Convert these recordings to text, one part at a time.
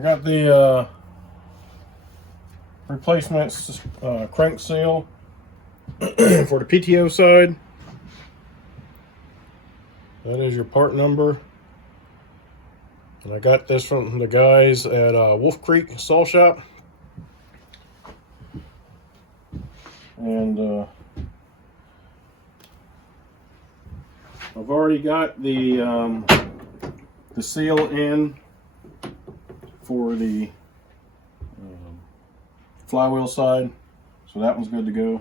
got the replacement crank seal for the PTO side. That is your part number. And I got this from the guys at Wolf Creek Saw Shop. And I've already got the seal in for the flywheel side, so that one's good to go.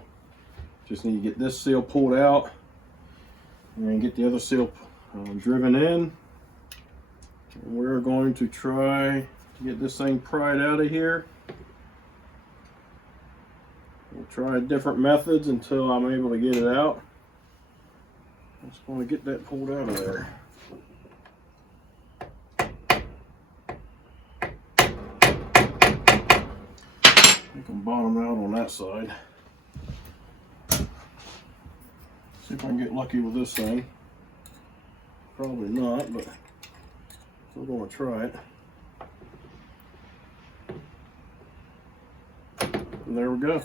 Just need to get this seal pulled out and get the other seal driven in. And we're going to try to get this thing pried out of here. We'll try different methods until I'm able to get it out. I'm just going to get that pulled out of there. I can bottom out on that side. See if I can get lucky with this thing. Probably not, but we're going to try it. And there we go.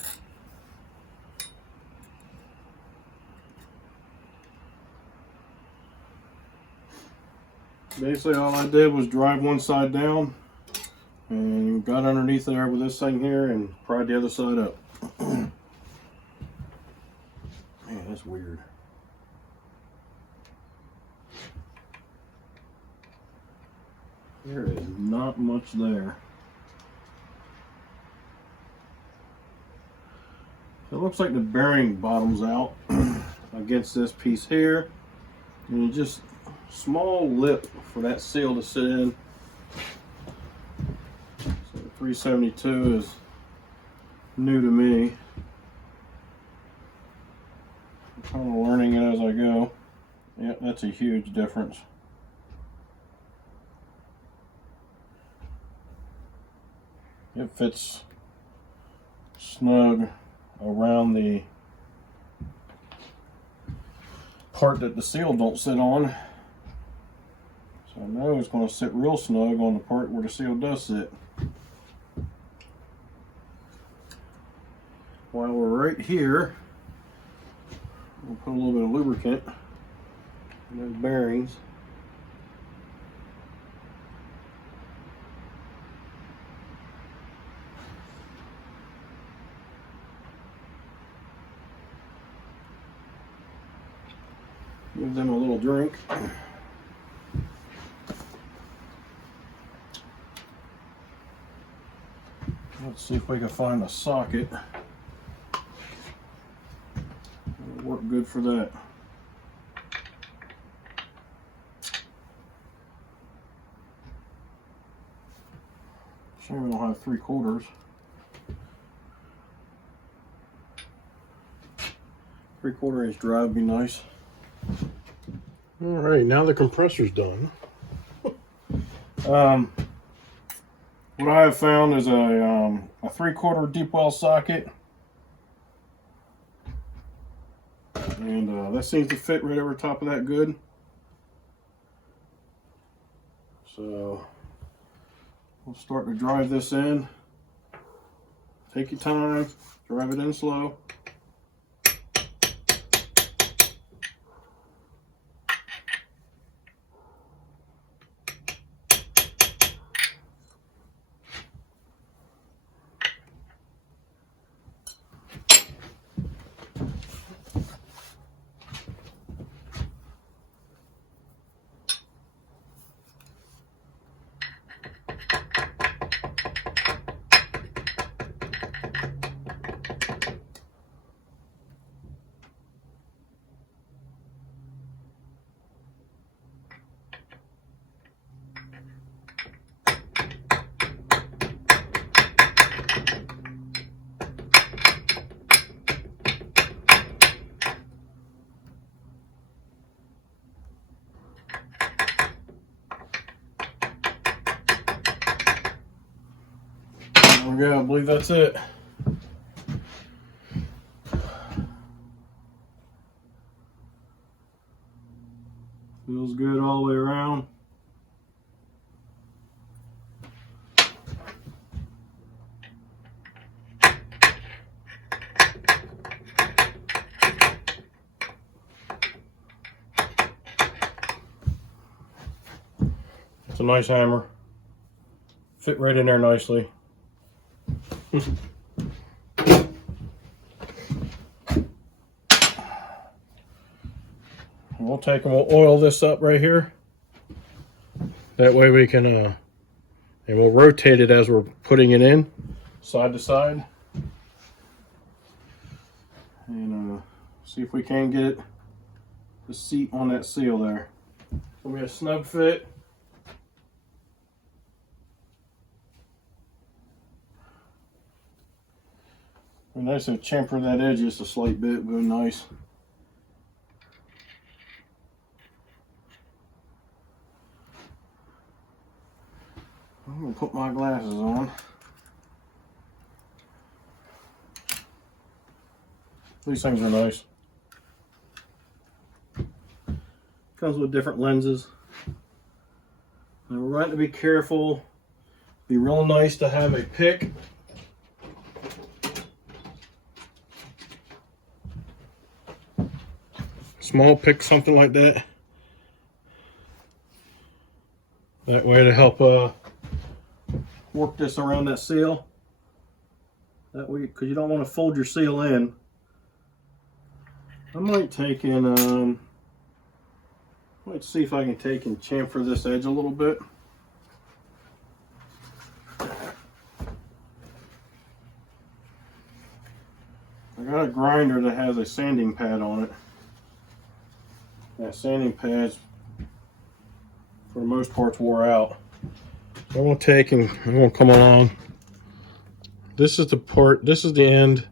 Basically all I did was drive one side down and got underneath there with this thing here and pried the other side up. Man, that's weird. There is not much there. It looks like the bearing bottoms out against this piece here, and just small lip for that seal to sit in. So the 372 is new to me. I'm kind of learning it as I go. Yep, that's a huge difference. It fits snug around the part that the seal don't sit on. So I know it's going to sit real snug on the part where the seal does sit. While we're right here, we'll put a little bit of lubricant in those bearings. Give them a little drink. Let's see if we can find a socket. It'll work good for that. Shame we don't have 3/4. 3/4 inch drive would be nice. All right, now the compressor's done. What I have found is a 3/4 deep well socket, and that seems to fit right over top of that good. So we'll start to drive this in. Take your time, drive it in slow. There we go, I believe that's it. Feels good all the way around. a nice hammer. Fit right in there nicely. We'll take and we'll oil this up right here. That way we can, and we'll rotate it as we're putting it in, side to side. And see if we can get the seat on that seal there. So we have a snug fit. Be nice to chamfer that edge just a slight bit, very nice. I'm gonna put my glasses on. These things are nice. Comes with different lenses. And we're going to be careful. Be real nice to have a pick. Small pick, something like that. That way to help work this around that seal. That way, because you don't want to fold your seal in. I might take and might see if I can take and chamfer this edge a little bit. I got a grinder that has a sanding pad on it. That sanding pad's for the most part wore out. So I'm going to take and I'm going to come along. This is the part, this is the end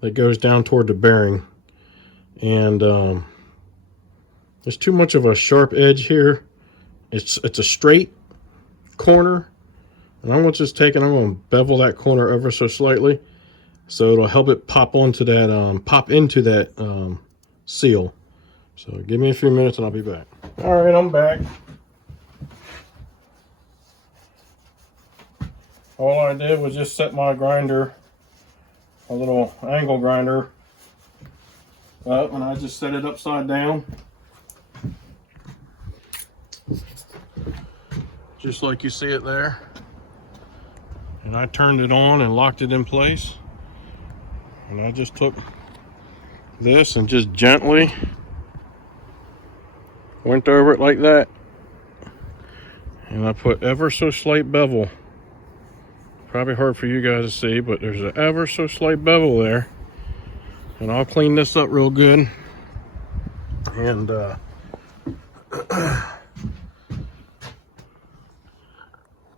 that goes down toward the bearing. And there's too much of a sharp edge here. It's a straight corner. And I'm going to just take and I'm going to bevel that corner ever so slightly. So it'll help it pop onto that, pop into that seal. So give me a few minutes and I'll be back. All right, I'm back. All I did was just set my grinder, a little angle grinder, up, and I just set it upside down. Just like you see it there. And I turned it on and locked it in place. And I just took this and just gently went over it like that. And I put ever so slight bevel. Probably hard for you guys to see, but there's an ever so slight bevel there. And I'll clean this up real good. And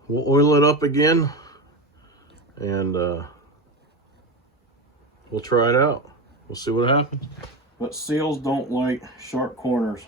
we'll oil it up again. And we'll try it out. We'll see what happens. But seals don't like sharp corners.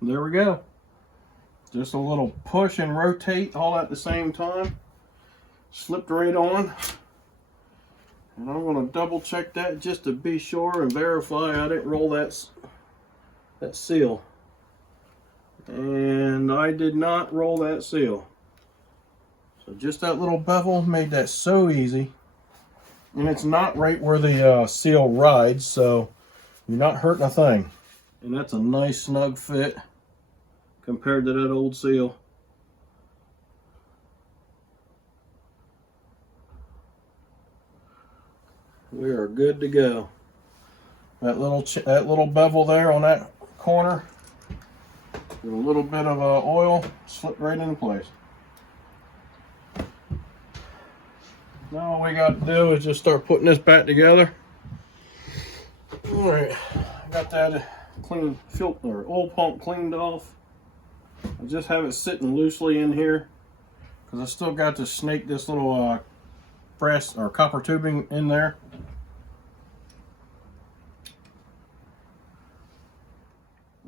There we go. Just a little push and rotate all at the same time. Slipped right on. And I'm going to double check that just to be sure and verify I didn't roll that seal. And I did not roll that seal. So just that little bevel made that so easy. And it's not right where the seal rides, so you're not hurting a thing. And that's a nice snug fit compared to that old seal. We are good to go. That little bevel there on that corner with a little bit of oil slipped right into place. Now all we got to do is just start putting this back together. All right, I got that clean filter oil pump cleaned off. I just have it sitting loosely in here because I still got to snake this little brass or copper tubing in there.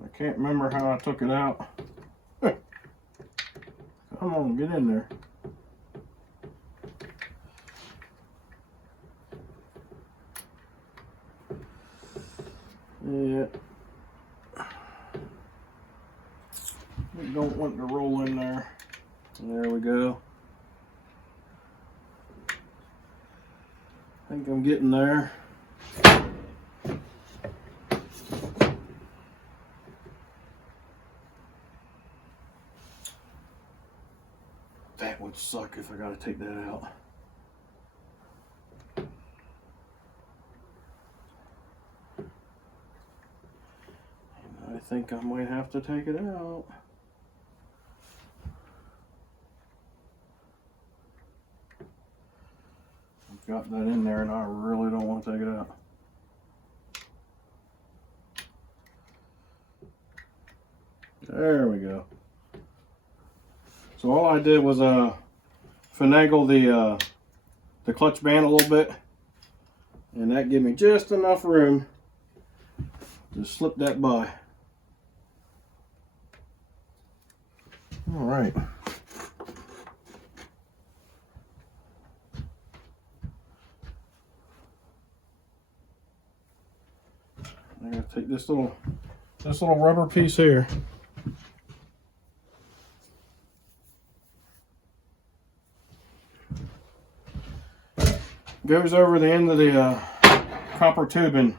I can't remember how I took it out. I Come on, get in there. Yeah. We don't want to roll in there. There we go. I think I'm getting there. That would suck if I gotta take that out. And I think I might have to take it out. I've got that in there and I really don't want to take it out. There we go. So all I did was finagle the clutch band a little bit, and that gave me just enough room to slip that by. All right. I'm gonna take this little rubber piece here. Goes over the end of the copper tubing,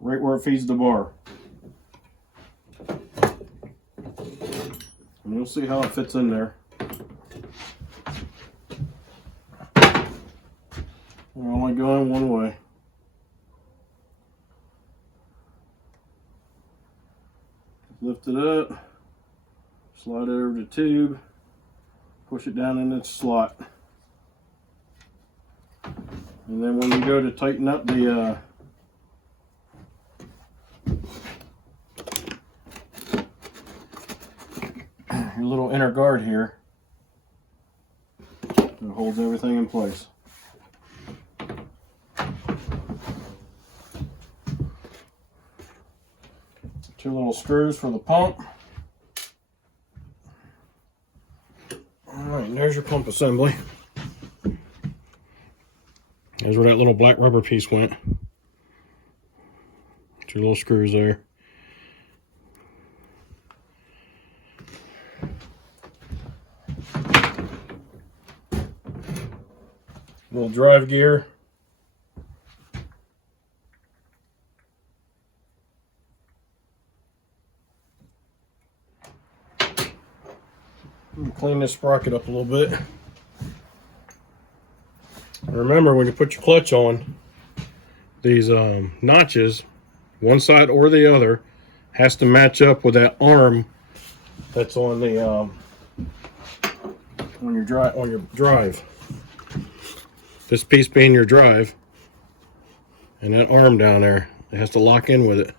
right where it feeds the bar. And you'll see how it fits in there. We're only going one way. Lift it up, slide it over the tube, push it down in its slot. And then when you go to tighten up the your little inner guard here, it holds everything in place. Two little screws for the pump. Alright, there's your pump assembly. There's where that little black rubber piece went. Two little screws there. Little drive gear. Clean this sprocket up a little bit. Remember, when you put your clutch on, these notches, one side or the other, has to match up with that arm that's on the on your drive. This piece being your drive, and that arm down there, it has to lock in with it.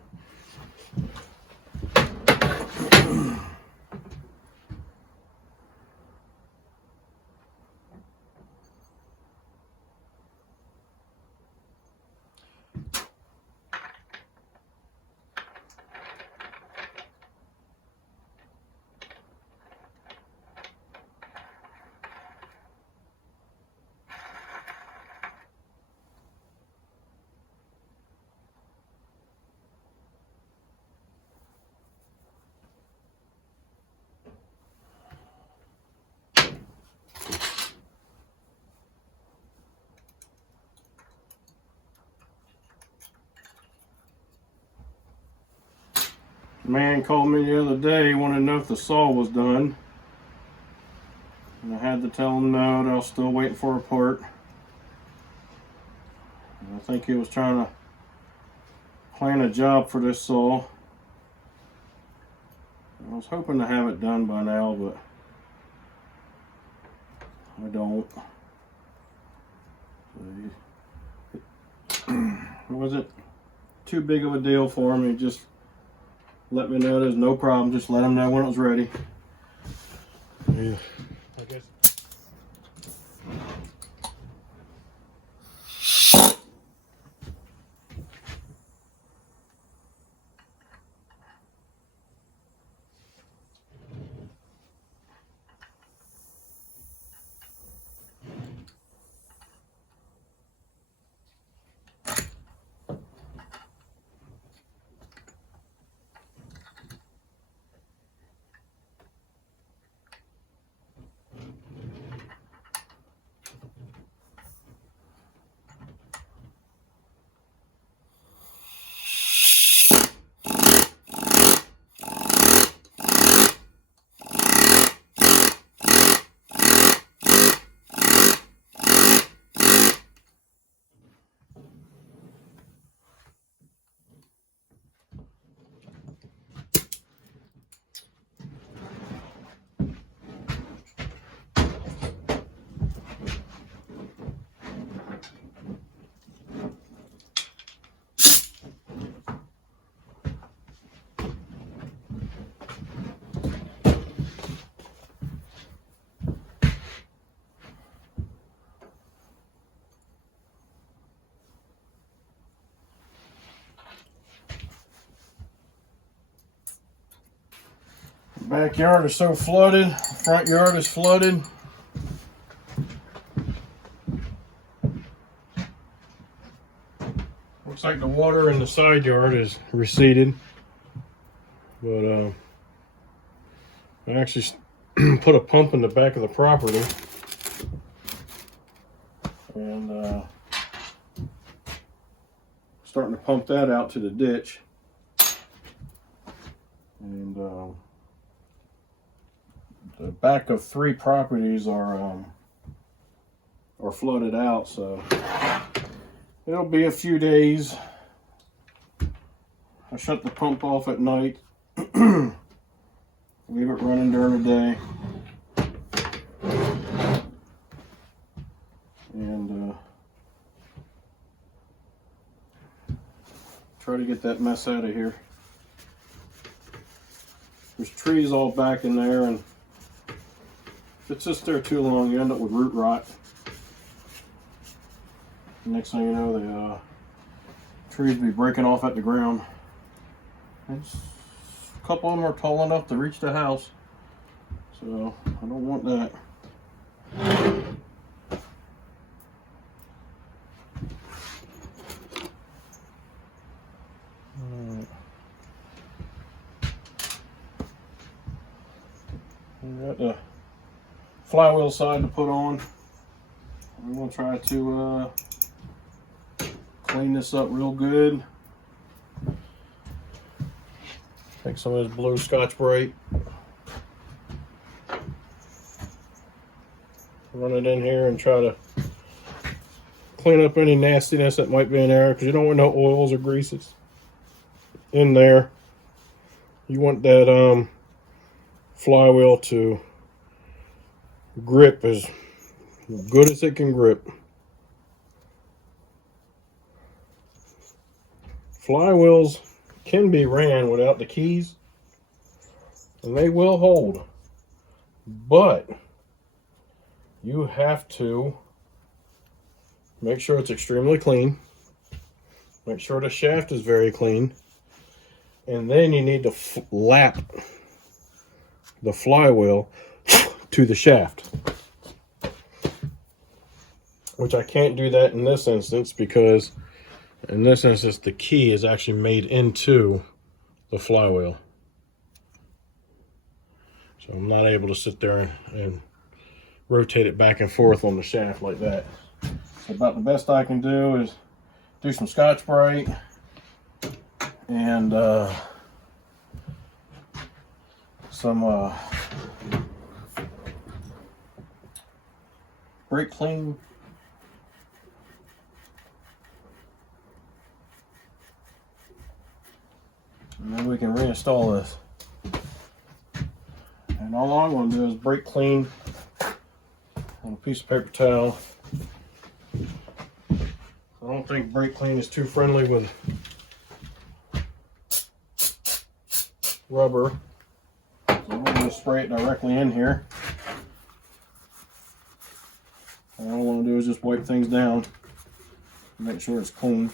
Man called me the other day, wanted to know if the saw was done. And I had to tell him no, that I was still waiting for a part. And I think he was trying to plan a job for this saw. I was hoping to have it done by now, but I don't. It wasn't too big of a deal for him. He just let me know there's no problem. Just let him know when it was ready. Yeah. I guess. Backyard is so flooded, front yard is flooded. Looks like the water in the side yard is receded, but I actually put a pump in the back of the property, and starting to pump that out to the ditch. And the back of 3 properties are flooded out, so it'll be a few days. I shut the pump off at night, leave it running during the day, and try to get that mess out of here. There's trees all back in there, and if it's just there too long, you end up with root rot. Next thing you know, the trees be breaking off at the ground. It's, a couple of them are tall enough to reach the house, so I don't want that. We got the flywheel side to put on. I'm going to try to clean this up real good. Take some of this blue Scotch-Brite, run it in here and try to clean up any nastiness that might be in there, because you don't want no oils or greases in there. You want that flywheel to grip as good as it can grip. Flywheels can be ran without the keys, and they will hold, but you have to make sure it's extremely clean, make sure the shaft is very clean, and then you need to lap the flywheel to the shaft, which I can't do that in this instance, because in this instance the key is actually made into the flywheel, so I'm not able to sit there and rotate it back and forth on the shaft like that. So about the best I can do is do some Scotch-Brite and some brake clean. And then we can reinstall this. And all I'm going to do is brake clean on a piece of paper towel. I don't think brake clean is too friendly with rubber, so I'm going to spray it directly in here. All I want to do is just wipe things down, make sure it's clean.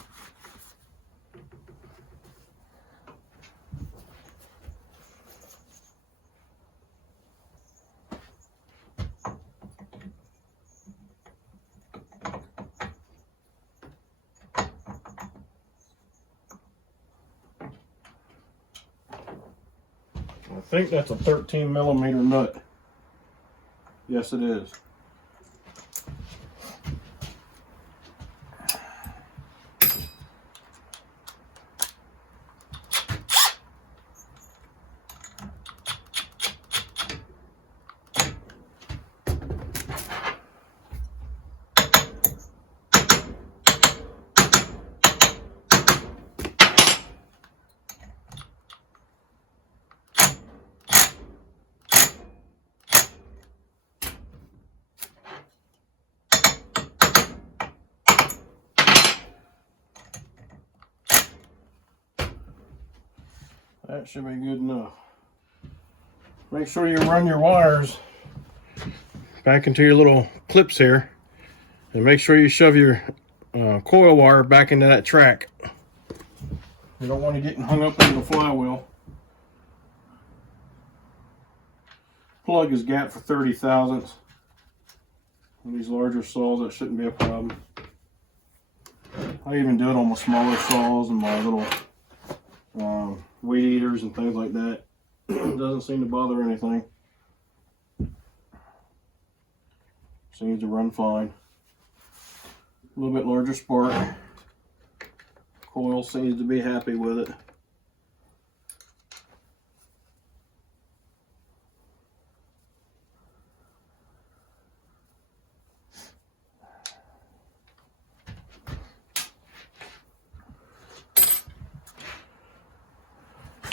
I think that's a 13mm nut. Yes, it is. That should be good enough. Make sure you run your wires back into your little clips here, and make sure you shove your coil wire back into that track. You don't want to get hung up in the flywheel. plug is gapped for 30 thousandths. On these larger saws, that shouldn't be a problem. I even do it on my smaller saws and my little weed eaters and things like that. It doesn't seem to bother anything. Seems to run fine. A little bit larger spark. Coil seems to be happy with it.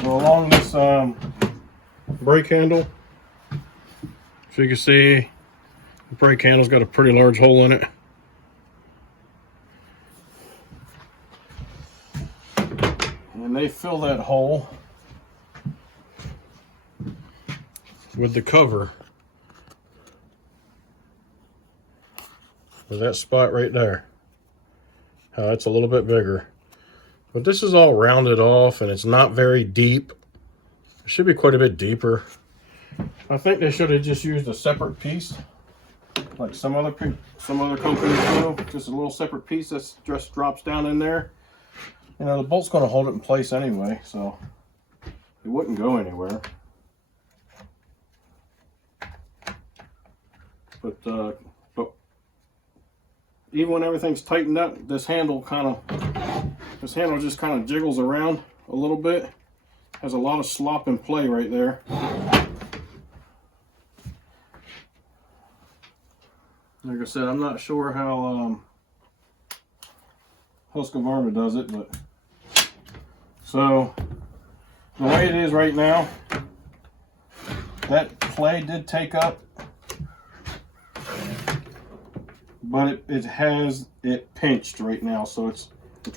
So along this brake handle, so you can see the brake handle's got a pretty large hole in it. And they fill that hole with the cover. With that spot right there. It's a little bit bigger. But this is all rounded off and it's not very deep. It should be quite a bit deeper. I think they should have just used a separate piece, like some other companies do. Just a little separate piece that just drops down in there. You know, the bolt's going to hold it in place anyway, so it wouldn't go anywhere. But even when everything's tightened up, this handle just kind of jiggles around a little bit. Has a lot of slop in play right there. Like I said, I'm not sure how Husqvarna does it, but so the way it is right now, that play did take up, but it has it pinched right now, so it's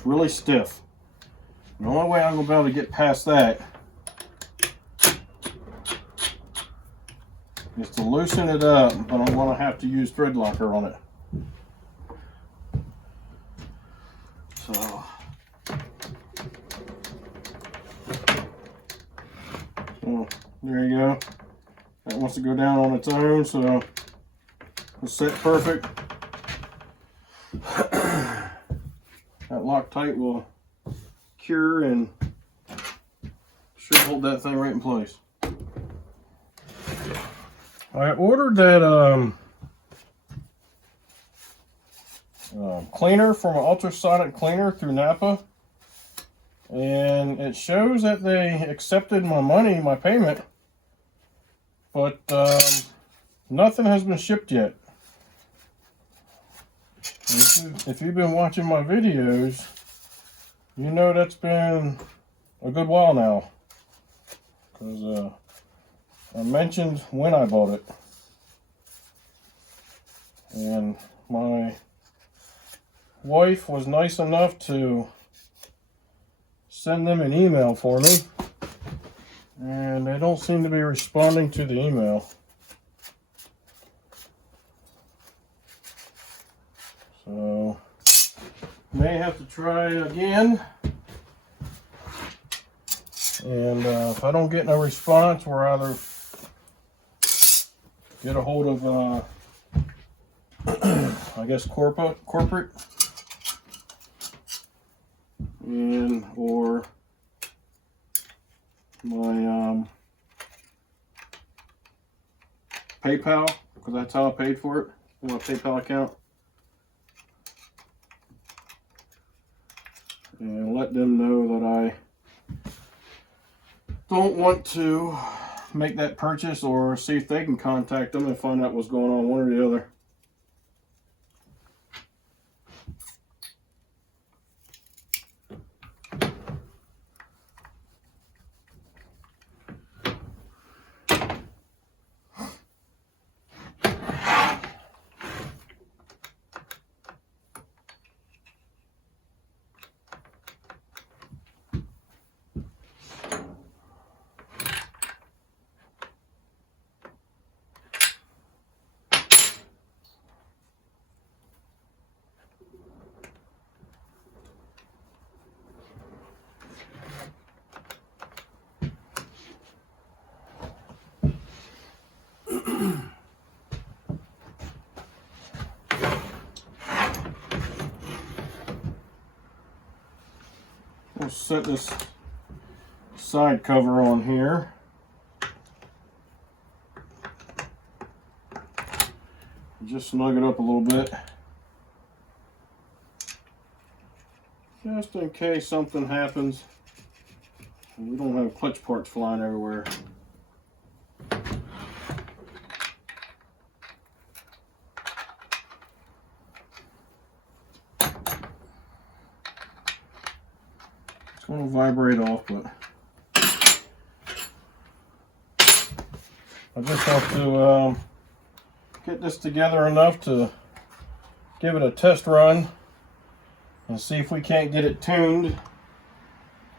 really stiff. The only way I'm going to be able to get past that is to loosen it up, but I'm going to have to use thread locker on it. So there you go. That wants to go down on its own, so it's set perfect. That Loctite will cure and should hold that thing right in place. I ordered that cleaner from an ultrasonic cleaner through Napa, and it shows that they accepted my money, my payment, but nothing has been shipped yet. If you've been watching my videos, you know that's been a good while now, because I mentioned when I bought it, and my wife was nice enough to send them an email for me, and they don't seem to be responding to the email. So may have to try again, and if I don't get no response, we'll either get a hold of I guess corporate and or my PayPal, because that's how I paid for it, my PayPal account, and let them know that I don't want to make that purchase, or see if they can contact them and find out what's going on, one or the other. We'll set this side cover on here. Just snug it up a little bit. Just in case something happens. We don't have clutch parts flying everywhere. It's going to vibrate off, but I just have to get this together enough to give it a test run and see if we can't get it tuned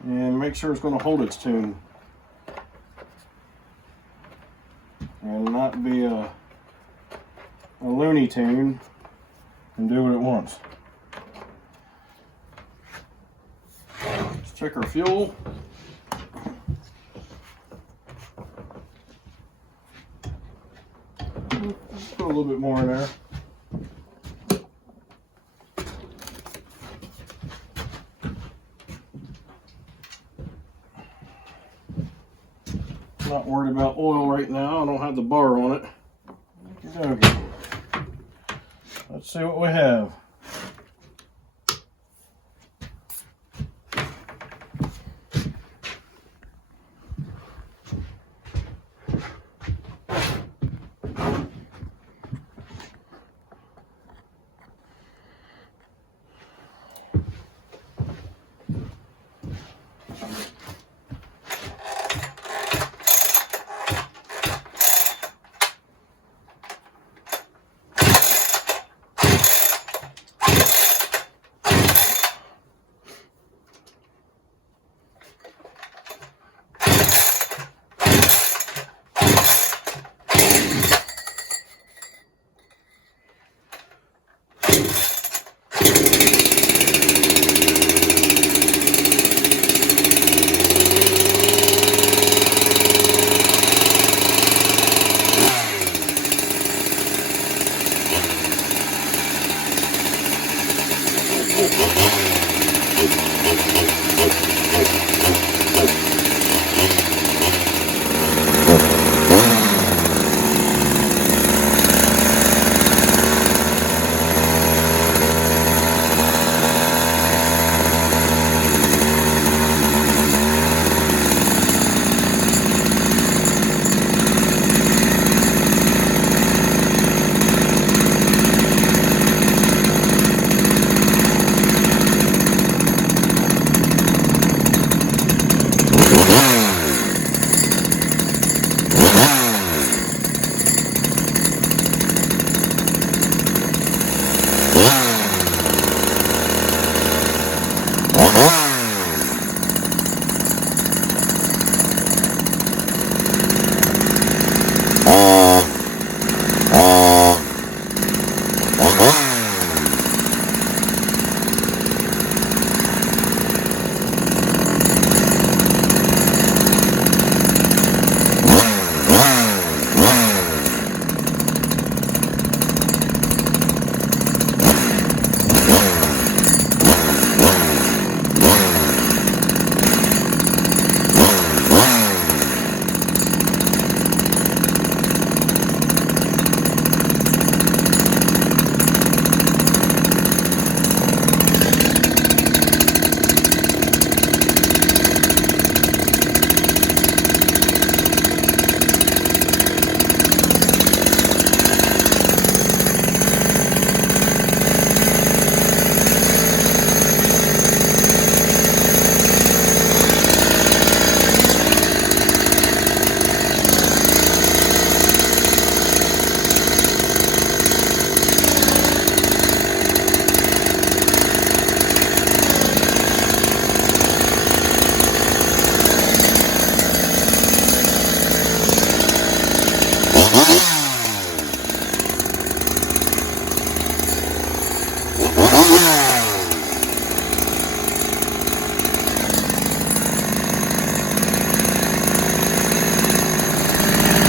and make sure it's going to hold its tune and not be a Looney Tune and do what it wants. Let's check our fuel. Put a little bit more in there. Not worried about oil right now. I don't have the bar on it. Okay. Let's see what we have.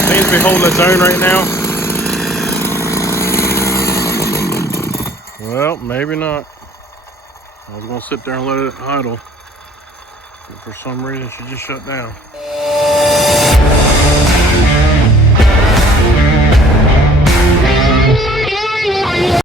Seems to be holding its own right now. Well, maybe not. I was going to sit there and let it idle. For some reason, she just shut down.